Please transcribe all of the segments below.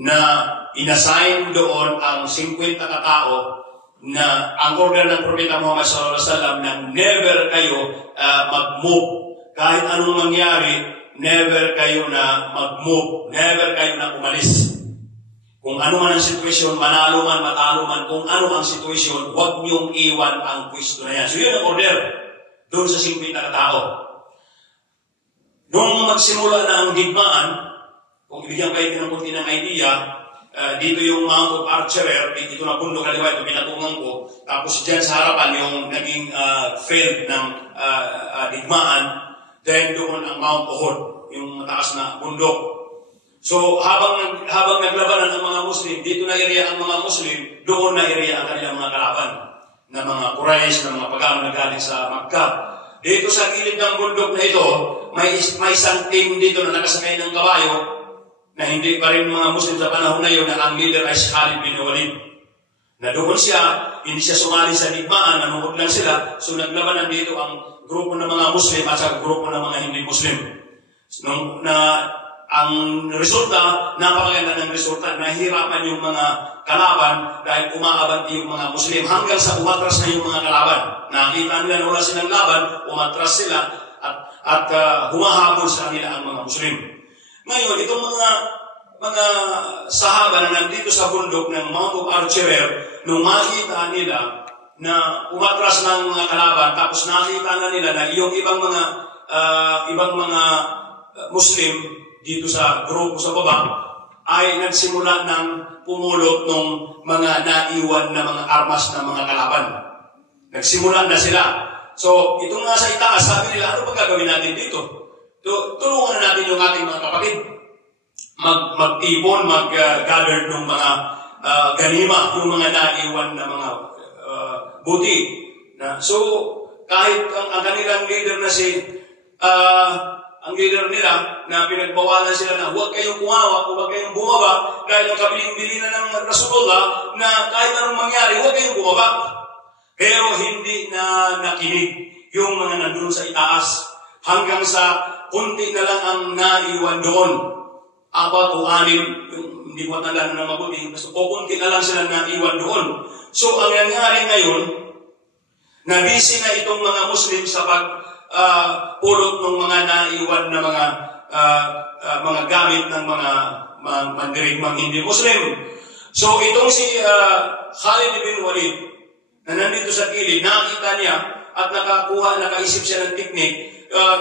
na inassign doon ang 50 katao na ang order ng Propeta Muhammad sallallahu alaihi wasallam na never kayo mag-move. Kahit anong mangyari, never kayo na mag-move. Never kayo na umalis. Kung ano man ang sitwasyon, manalo man, matalo man, kung ano ang sitwasyon, huwag niyong iwan ang pwesto na yan. So yun ang order doon sa 50 katao. Nung magsimula na ang digmaan, kung ibigyan kayo ng kunti ng idea, dito yung Mount of Archerer, ito na bundok kaliwa, ito pinatungan ko. Tapos dyan sa harapan yung naging field ng digmaan. Then doon ang Mount Uhud, yung mataas na bundok. So habang naglabanan ang mga Muslim, dito na area ang mga Muslim, doon na area ang kanilang mga kalaban na mga Quraysh, na mga pag-aaral na galing sa Makkah. Dito sa gilid ng bundok na ito, may isang team dito na nakasakay ng kabayo, na hindi pa rin mga Muslim sa panahon na yun, na ang leader ay si Khalid bin Walid. Na doon siya, hindi siya sumali sa digmaan, nanood lang sila, so naglabanan dito ang grupo ng mga Muslim at sa grupo ng mga hindi Muslim. Ang resulta, napakaganda ng resulta, nahihirapan yung mga kalaban dahil umaabanti yung mga Muslim hanggang sa umatras na yung mga kalaban. Nakita nila na wala silang laban, umatras sila at humahabol sa kanila ang mga Muslim. Ngayon, itong mga sahaba na nandito sa bundok ng Mount of Archerer, nung makita nila na umatras ng mga kalaban, tapos nakita na nila na yung ibang mga Muslim dito sa grupo sa baba ay nagsimula ng pumulot ng mga naiwan na mga armas ng mga kalaban. Nagsimula na sila. So, itong nasa itaas, sabi nila, ano ba gagawin natin dito? Tulungan na natin yung ating mga kapatid. Mag-ipon, mag-gather ng mga ganima, yung mga naiwan na mga buti. So, kahit ang kanilang leader na ang leader nila na pinagbawalan sila na huwag kayong kumawa, huwag kayong bumaba dahil ang kabiling-bilina ng Rasulullah na kahit anong mangyari, huwag kayong bumaba. Pero hindi na nakinig yung mga nandun sa itaas hanggang sa kunti na lang ang naiwan doon. 4 o 6, hindi ko matanda na mabuti, basta kunti na lang sila naiwan doon. So ang nangyari ngayon, na busy na itong mga Muslim sa pulot ng mga naiwan na mga gamit ng mga mandirigmang hindi Muslim. So itong si Khalid bin Walid na nandito sa gilid, nakita niya at nakaisip siya ng teknik,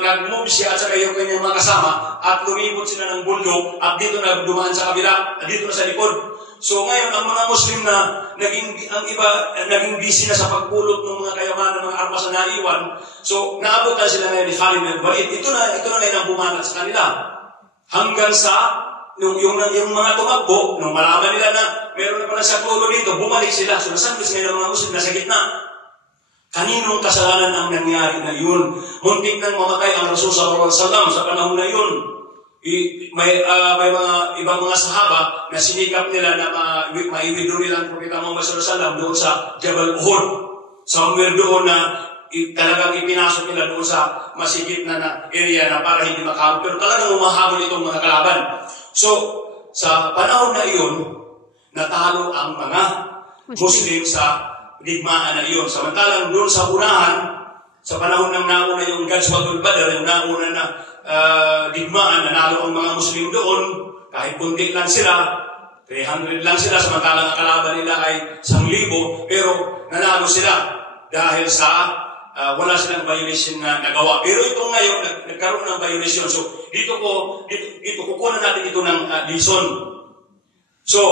nag-move siya at saka yung kanyang mga kasama at lumipot sila ng bundok at dito na dumaan sa kabila at dito na sa likod. So ngayon, ang mga Muslim na naging busy na sa pagpulot ng mga kayamanan ng mga armas na naiwan. So naabutan sila ngayon ni Khalid bin Walid. Ito na ngayon ang bumanat sa kanila. Hanggang sa yung mga tumakbo, nung malaman nila na meron na pala sa tulo dito, bumalik sila. So nasandwich ngayon ang mga Muslim na sa gitna. Kaninong kasalanan ang nangyari na yun? Muntik nang mamatay ang Rasul sallallahu alaihi wasallam sa panahon na yun. May mga ibang mga sahaba na sinikap nila na maiwithdraw nila ang Propeta Muhammad sallallahu alaihi wasallam doon sa Jabal Uhud. Somewhere doon na talagang ipinasok nila doon sa masigit na area na para hindi makahabol. Pero talagang umahabol itong mga kalaban. So, sa panahon na iyon, natalo ang mga Muslim sa digmaan na iyon. Samantalang doon sa unahan, sa panahon ng nauna yung Ghazwatul Badr, yung nauna na digmaan, nanalo ang mga Muslim doon, kahit kunti lang sila, 300 lang sila, samantalang ang kalaban nila ay 1,000, pero nanalo sila dahil sa wala silang violation na nagawa. Pero ito ngayon, nagkaroon ng violation. So, dito kukunan natin ito ng lesson. So,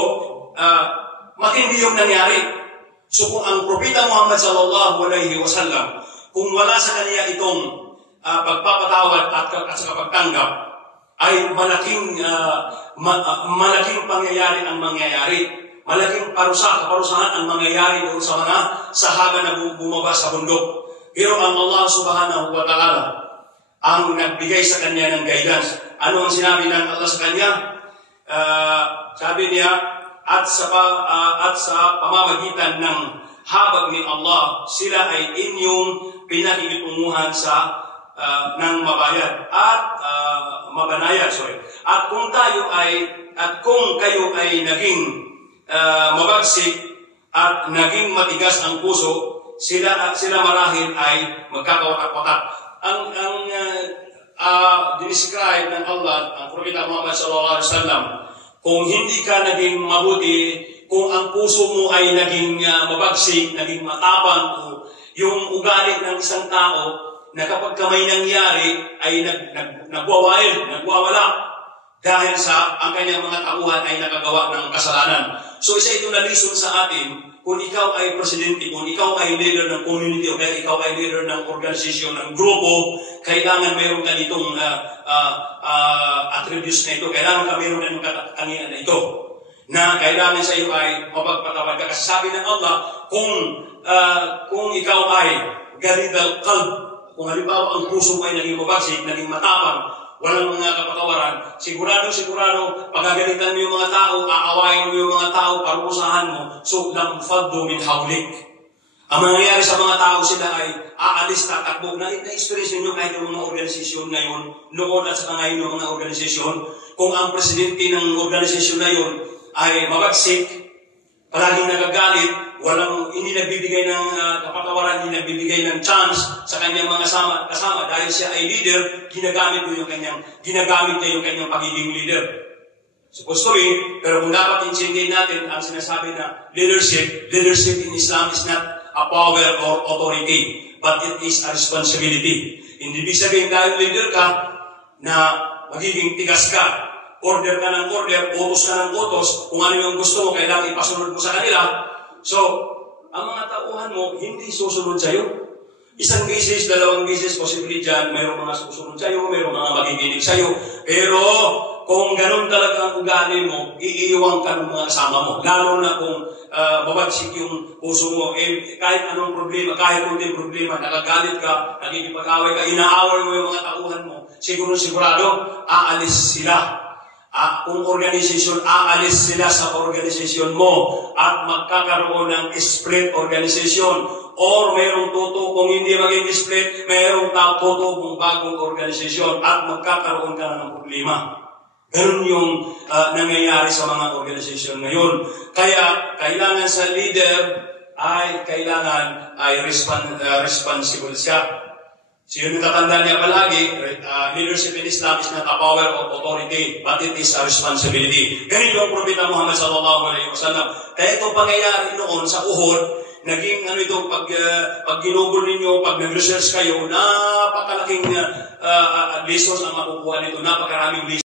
matindi yung nangyari. So, kung ang Propeta Muhammad sallallahu alaihi wasallam, kung wala sa kanya itong pagpapatawad at sa pagtanggap, ay malaking pangyayari ang mangyayari. Malaking kaparusahan ang mangyayari doon sa mga sahaba na bumaba sa bundok. Pero ang Allah subhanahu wa ta'ala ang nagbigay sa kanya ng guidance. Ano ang sinabi ng Allah sa kanya? Sabi niya, at sa pamamagitan ng habag ni Allah, sila ay inyong pinakikitunguhan ng mabayad at mabanayad. At kung tayo ay at kung kayo ay naging mabagsik at naging matigas ang puso, sila marahil ay magkakawatak-watak. Ang dinescribe ng Allah, ang Propeta Muhammad sallallahu alaihi wasallam, kung hindi ka naging mabuti, kung ang puso mo ay naging mabagsik, naging matapang, o yung ugali ng isang tao na kapag may nangyari ay nagwawala dahil sa ang kanyang mga tauhan ay nakagawa ng kasalanan. So isa ito na lesson sa atin. Kung ikaw ay presidente, kung ikaw ay leader ng community, o kaya ikaw ay leader ng organisasyon, ng grupo, kailangan mayroon ka ditong attributes na ito. Kailangan ka mayroon ka ng katangian na ito. Na kailangan sa iyo ay mapagpatawad ka. Kasi sabi ng Allah, kung ikaw ay galidal qalb, kung halimbawa ang puso ay naging mabagsik, naging matapang, walang mga kapatawaran, sigurado, pagagalitan mo yung mga tao, aawain mo yung mga tao, parusahan mo, so lam faddu min hawlik. Ang mangyayari sa mga tao, sila ay aalis, tatakbo. Na-experience nyo kahit yung mga organisasyon ngayon, noon at sa ngayon yung mga organisasyon, kung ang presidente ng organisasyon na yun ay mabagsik, palaging nagagalit, hindi nagbibigay ng kapatawaran, hindi nagbibigay ng chance sa kanyang mga kasama dahil siya ay leader, ginagamit niya yung kanyang pagiging leader. Supposed to be, pero kung dapat intindihin natin ang sinasabi na leadership in Islam is not a power or authority, but it is a responsibility. Hindi sabihin dahil leader ka na magiging tigas ka, order ka ng order, utos ka ng utos, kung ano yung gusto mo, kailangan ipasunod mo sa kanila. So, ang mga tauhan mo, hindi susunod sa'yo. Isang beses, dalawang beses, possibly dyan, mayroong mga susunod sa'yo, mayroong mga magiginig sa'yo. Pero, kung ganun talaga ang ugali mo, iiwan ka ng mga kasama mo. Lalo na kung mabagsik yung puso mo, kahit anong problema, kahit kunting problema, nakagalit ka, nakikipag-away ka, inaaway mo yung mga tauhan mo, sigurado, aalis sila. Kung organisasyon, aalis sila sa organisasyon mo at magkakaroon ng split organisasyon. Or mayroong kung hindi maging split, mayroong tutubong bagong organisasyon at magkakaroon ka na ng problema. Ganun yung nangyayari sa mga organisasyon ngayon. Kaya, kailangan sa leader kailangan responsible siya. So yun yung tatandaan niya palagi, leadership in Islam is not a power of authority, but it is a responsibility. Ganito ang Propeta Muhammad sallallahu alaihi wasallam. Kaya ito pangyayari noon sa Uhud, naging pag ginugol ninyo, pag nag-research kayo, napakalaking lessons ang makukuha nito, napakaraming lessons.